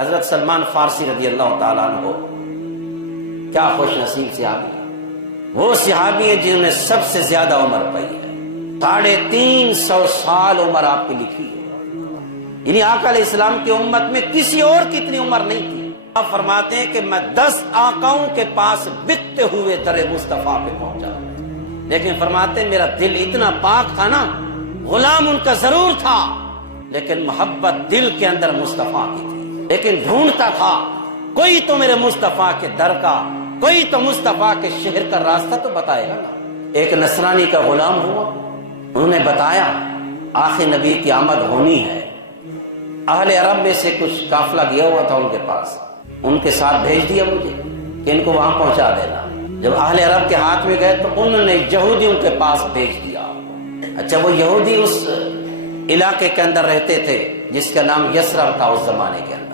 حضرت سلمان فارسی رضی اللہ تعالیٰ عنہ کیا خوش نصیب صحابی ہیں، وہ صحابی ہیں جنہوں نے سب سے زیادہ عمر پائی ہے، 350 سال عمر آپ کی لکھی ہے، یعنی آقا علیہ السلام کی امت میں کسی اور کی اتنی عمر نہیں تھی۔ آپ فرماتے ہیں کہ میں 10 آقاؤں کے پاس بکتے ہوئے در مصطفیٰ پہ پہنچا، لیکن فرماتے ہیں میرا دل اتنا پاک تھا نا، غلام ان کا ضرور تھا لیکن محبت دل کے اندر مصطفیٰ کی تھی، لیکن ڈھونڈتا تھا کوئی تو میرے مصطفیٰ کے در کا، کوئی تو مصطفیٰ کے شہر کا راستہ تو بتائے گا نا۔ ایک نصرانی کا غلام ہوا، انہوں نے بتایا آخر نبی کی آمد ہونی ہے، اہل عرب میں سے کچھ قافلہ گیا ہوا تھا ان کے پاس، ان کے ساتھ بھیج دیا مجھے کہ ان کو وہاں پہنچا دینا۔ جب اہل عرب کے ہاتھ میں گئے تو انہوں نے یہودیوں کے پاس بھیج دیا۔ اچھا، وہ یہودی اس علاقے کے اندر رہتے تھے جس کا نام یثرب تھا اس زمانے کے اندر،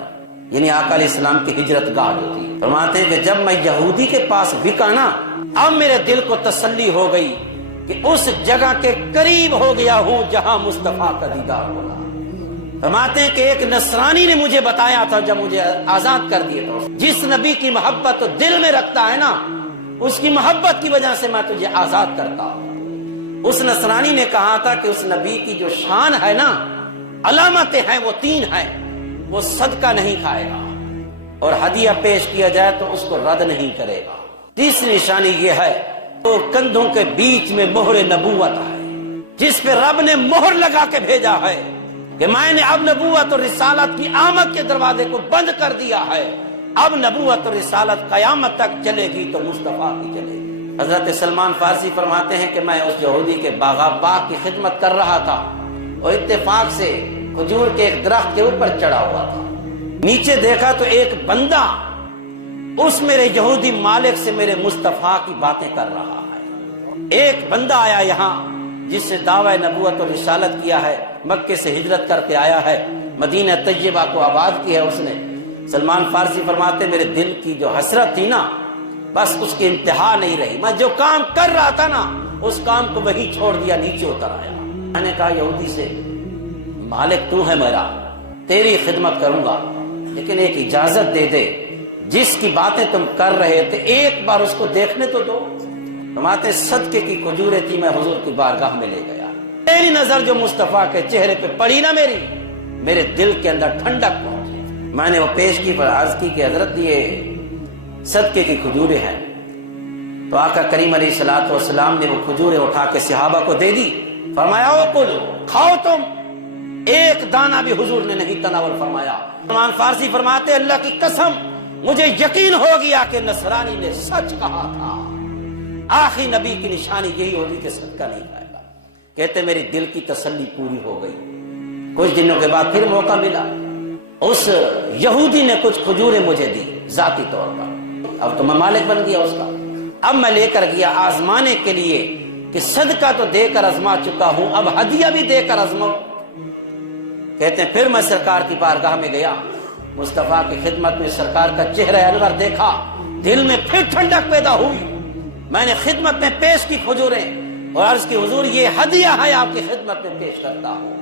یعنی آقا علیہ السلام کی ہجرت گاہ جو تھی۔ فرماتے ہیں کہ جب میں یہودی کے پاس بکا نا، اب میرے دل کو تسلی ہو گئی کہ اس جگہ کے قریب ہو گیا ہوں جہاں مصطفیٰ کا دیدار ہونا۔ فرماتے ہیں کہ ایک نصرانی نے مجھے بتایا تھا جب مجھے آزاد کر دیا تھا، جس نبی کی محبت تو دل میں رکھتا ہے نا، اس کی محبت کی وجہ سے میں تجھے آزاد کرتا ہوں۔ اس نصرانی نے کہا تھا کہ اس نبی کی جو شان ہے نا، علامتیں ہیں وہ 3 ہیں، وہ صدقہ نہیں کھائے گا اور ہدیہ پیش کیا جائے تو اس کو رد نہیں کرے گا۔ تیسری نشانی یہ ہے وہ کندھوں کے بیچ میں مہر نبوت ہے، جس پہ رب نے مہر لگا کے بھیجا ہے کہ میں نے اب نبوت اور رسالت کی آمد کے دروازے کو بند کر دیا ہے، اب نبوت اور رسالت قیامت تک چلے گی تو مصطفیٰ کی چلے گی۔ حضرت سلمان فارسی فرماتے ہیں کہ میں اس یہودی کے باغ کی خدمت کر رہا تھا اور اتفاق سے کھجور کے ایک درخت کے اوپر چڑھا ہوا تھا، نیچے دیکھا تو ایک بندہ اس میرے یہودی مالک سے میرے مصطفیٰ کی باتیں کر رہا ہے۔ ایک بندہ آیا یہاں جس سے دعوی نبوت اور رسالت کیا ہے، مکے سے ہجرت کر کے آیا ہے، مدینہ طیبہ کو آباد کی ہے اس نے۔ سلمان فارسی فرماتے میرے دل کی جو حسرت تھی نا، بس اس کی انتہا نہیں رہی، میں جو کام کر رہا تھا نا اس کام کو وہی چھوڑ دیا، نیچے اتر آیا۔ میں نے کہا یہودی سے مالک تو ہے میرا، تیری خدمت کروں گا، لیکن ایک اجازت دے دے، جس کی باتیں تم کر رہے تھے ایک بار اس کو دیکھنے تو دو۔ فرماتے صدقے کی کھجوریں تھی، میں حضور کی بارگاہ میں لے گیا، میری نظر جو مصطفیٰ کے چہرے پہ پڑی نا، میرے دل کے اندر ٹھنڈک پہنچی۔ میں نے وہ پیش کی، پر عرض کی کہ حضرت یہ صدقے کی کھجوریں ہیں، تو آقا کریم علیہ الصلوۃ والسلام نے وہ کھجوریں اٹھا کے صحابہ کو دے دی، فرمایا او کلو، کھاؤ تم۔ ایک دانہ بھی حضور نے نہیں تناول فرمایا۔ سلمان فارسی فرماتے اللہ کی قسم مجھے یقین ہو گیا کہ نصرانی نے سچ کہا تھا، آخری نبی کی نشانی یہی ہوگی کہ صدقہ نہیں کھائے گا۔ کہتے میری دل کی تسلی پوری ہو گئی۔ کچھ دنوں کے بعد پھر موقع ملا، اس یہودی نے کچھ کھجوریں مجھے دی ذاتی طور پر، اب تو میں مالک بن گیا اس کا۔ اب میں لے کر گیا آزمانے کے لیے کہ صدقہ تو دے کر آزما چکا ہوں، اب ہدیہ بھی دے کر آزماؤں۔ کہتے ہیں پھر میں سرکار کی بارگاہ میں گیا، مصطفیٰ کی خدمت میں سرکار کا چہرہ انور دیکھا، دل میں پھر ٹھنڈک پیدا ہوئی۔ میں نے خدمت میں پیش کی کھجوریں اور عرض کی حضور یہ ہدیہ ہے آپ کی خدمت میں پیش کرتا ہوں۔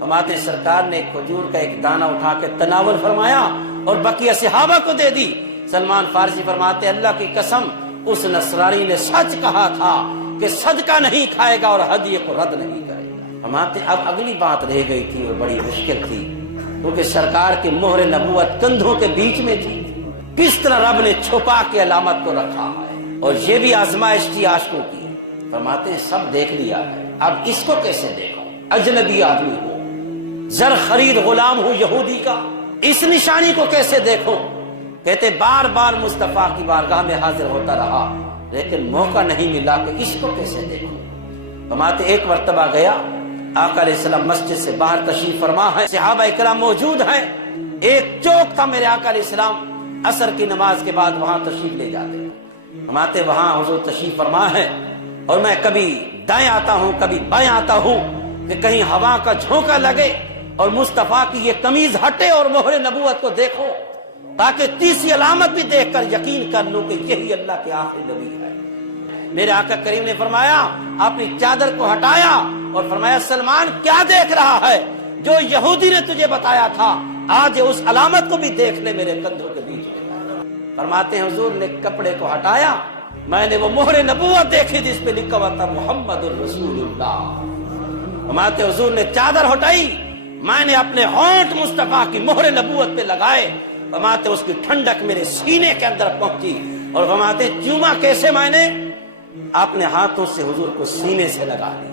فرماتے سرکار نے کھجور کا ایک دانہ اٹھا کے تناول فرمایا اور بقیہ صحابہ کو دے دی۔ سلمان فارسی فرماتے اللہ کی قسم اس نصرانی نے سچ کہا تھا کہ صدقہ نہیں کھائے گا اور ہدیے کو رد نہیں کرے گا۔ فرماتے اب اگلی بات رہ گئی تھی اور بڑی مشکل تھی، کیونکہ سرکار کی مہر نبوت کندھوں کے بیچ میں تھی، کس طرح رب نے چھپا کے علامت کو رکھا ہے، اور یہ بھی آزمائش تھی عاشقوں کی۔ فرماتے ہیں سب دیکھ لیا ہے، اب اس کو کیسے دیکھو، اجنبی آدمی ہو، زر خرید غلام ہو یہودی کا، اس نشانی کو کیسے دیکھو۔ کہتے بار بار مصطفیٰ کی بارگاہ میں حاضر ہوتا رہا لیکن موقع نہیں ملا کہ اس کو کیسے دیکھو۔ فرماتے ایک مرتبہ گیا، آقا علیہ السلام مسجد سے باہر تشریف فرما ہے، صحابہ اکرام موجود ہیں، ایک چوک تھا، میرے آقا علیہ السلام عصر کی نماز کے بعد وہاں تشریف لے جاتے۔ فرماتے وہاں حضور تشریف فرما ہے اور میں کبھی دائیں آتا ہوں کبھی بائیں آتا ہوں کہ کہیں ہوا کا جھونکا لگے اور مصطفیٰ کی یہ قمیض ہٹے اور مہر نبوت کو دیکھو، تاکہ تیسری علامت بھی دیکھ کر یقین کر لوں کہ یہی اللہ کے آخری نبی ہے۔ میرے آقا کریم نے فرمایا، اپنی چادر کو ہٹایا اور فرمایا سلمان کیا دیکھ رہا ہے؟ جو یہودی نے تجھے بتایا تھا آج اس علامت کو بھی دیکھ لے میرے کندھوں کے بیچ میں. فرماتے ہیں حضور نے کپڑے کو ہٹایا, میں نے وہ مہر نبوت دیکھی جس پہ لکھا ہوا تھا محمد الرسول اللہ. فرماتے حضور نے چادر ہٹائی, میں نے اپنے ہونٹ مصطفیٰ کی مہر نبوت پہ لگائے. فرماتے اس کی ٹھنڈک میرے سینے کے اندر پہنچی. اور فرماتے چوما کیسے, میں نے اپنے ہاتھوں سے حضور کو سینے سے لگا دیا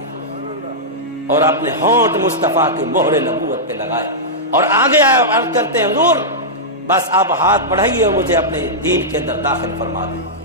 اور اپنے ہونٹ مصطفیٰ کی مہر نبوت پہ لگائے. اور آگے عرض کرتے ہیں حضور بس آپ ہاتھ بڑھائیے اور مجھے اپنے دین کے اندر داخل فرما دیں.